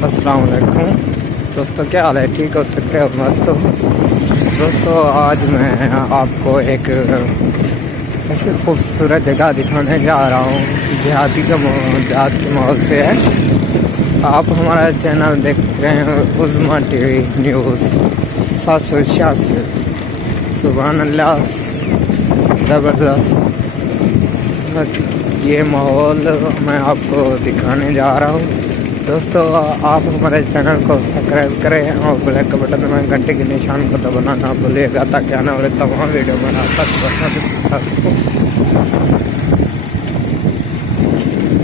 अस्सलाम वालेकुम दोस्तों, क्या हाल है? ठीक हो? तक हो? मस्त हो? दोस्तों, आज मैं आपको एक ऐसी खूबसूरत जगह दिखाने जा रहा हूँ। देहात के माहौल से है। आप हमारा चैनल देख रहे हैं उज़्मा टीवी न्यूज़ 786। सुभान अल्लाह, ज़बरदस्त। ये माहौल मैं आपको दिखाने जा रहा हूँ। दोस्तों, आप हमारे चैनल को सब्सक्राइब करें और ब्लैक बटन में घंटे के निशान को दबाना ना भूलिएगा, ताकि आने वाले तमाम वीडियो में आप तक बता सकूँ।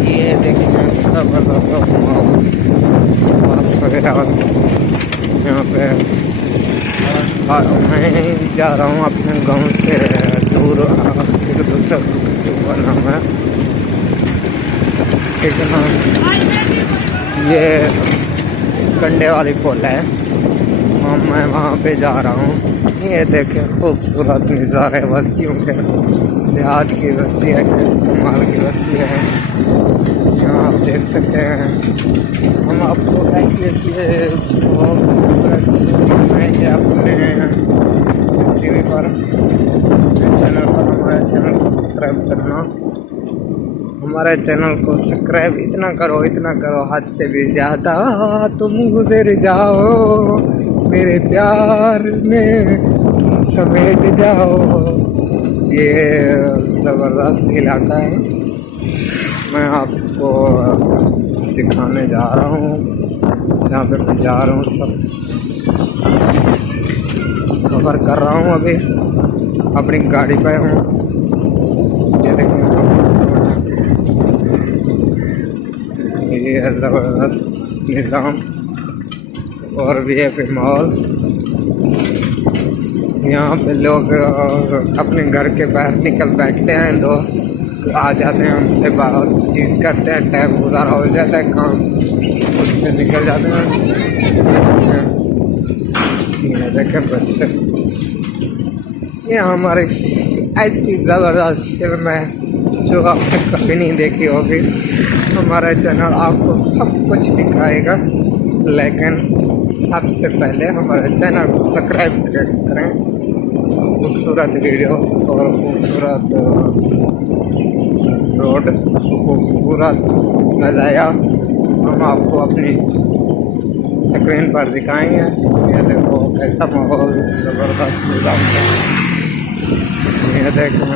ये देखिए ज़बरदस्त माहौल वगैरह यहाँ पे। मैं जा रहा हूँ अपने गांव से दूर, एक दूसरा का नाम है, ठीक है ना। ये कंडे वाली पुल है, मैं वहाँ पे जा रहा हूँ। ये देखें खूबसूरत नज़ारे बस्तियों के। देहात की बस्ती है, कमाल की बस्ती है। यहाँ आप देख सकते हैं। हम आपको ऐसी बहुत खूबसूरत अपने टीवी पर, चैनल पर, हमारे चैनल को सब्सक्राइब करना। हमारे चैनल को सब्सक्राइब इतना करो हद से भी ज़्यादा, तुम गुजर जाओ मेरे प्यार में समेट जाओ। ये ज़बरदस्त इलाका है, मैं आपको दिखाने जा रहा हूँ। जहाँ पे मैं जा रहा हूँ, सफ़र कर रहा हूँ, अभी अपनी गाड़ी पे हूँ। ये देखिए, ये ज़बरदस्त निज़ाम और भी है माहौल। यहाँ पे लोग अपने घर के बाहर निकल बैठते हैं, दोस्त आ जाते हैं, उनसे बातचीत करते हैं, टाइम गुजारा हो जाता है, काम उससे निकल जाते हैं। ये देखें बच्चे, ये हमारी ऐसी ज़बरदस्त फिल्म है जो आपने कभी नहीं देखी होगी। हमारा चैनल आपको सब कुछ दिखाएगा, लेकिन सबसे पहले हमारे चैनल को सब्सक्राइब करें। खूबसूरत वीडियो और खूबसूरत रोड, खूबसूरत नज़ारा हम आपको अपनी स्क्रीन पर दिखाएंगे। ये देखो कैसा माहौल, ज़बरदस्त निज़ाम है। ये देखो,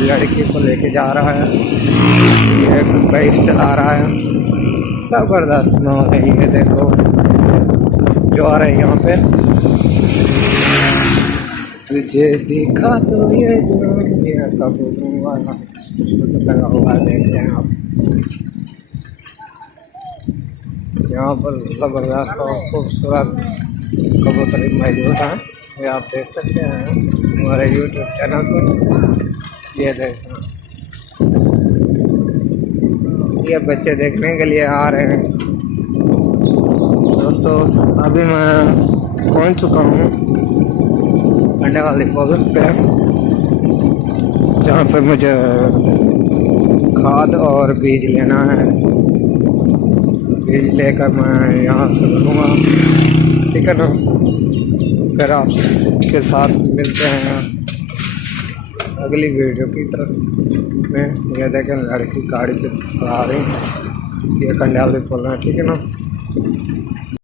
लड़की को लेके जा रहा है, ये बाइक चला रहा है। ज़बरदस्त माहौल है। ये देखो जो आ रहे हैं यहाँ पे, तुझे देखा तो ये जो कबूतरों वाला लगा हुआ है, देख रहे हैं आप। यहाँ पर ज़बरदस्त और खूबसूरत कबूतर मौजूद हैं, ये आप देख सकते हैं हमारे यूट्यूब चैनल पर। ये देखें, ये बच्चे देखने के लिए आ रहे हैं। दोस्तों, अभी मैं पहुंच चुका हूं कंडे वाली पुल पे, जहां पे मुझे खाद और बीज लेना है। बीज लेकर मैं यहाँ से लूँगा, ठीक है ना। फिर आपके साथ मिलते हैं अगली वीडियो की तरफ में। ये देखें, लड़की गाड़ी पे आ रही है, ये कंडे वाली पुल है, ठीक है ना।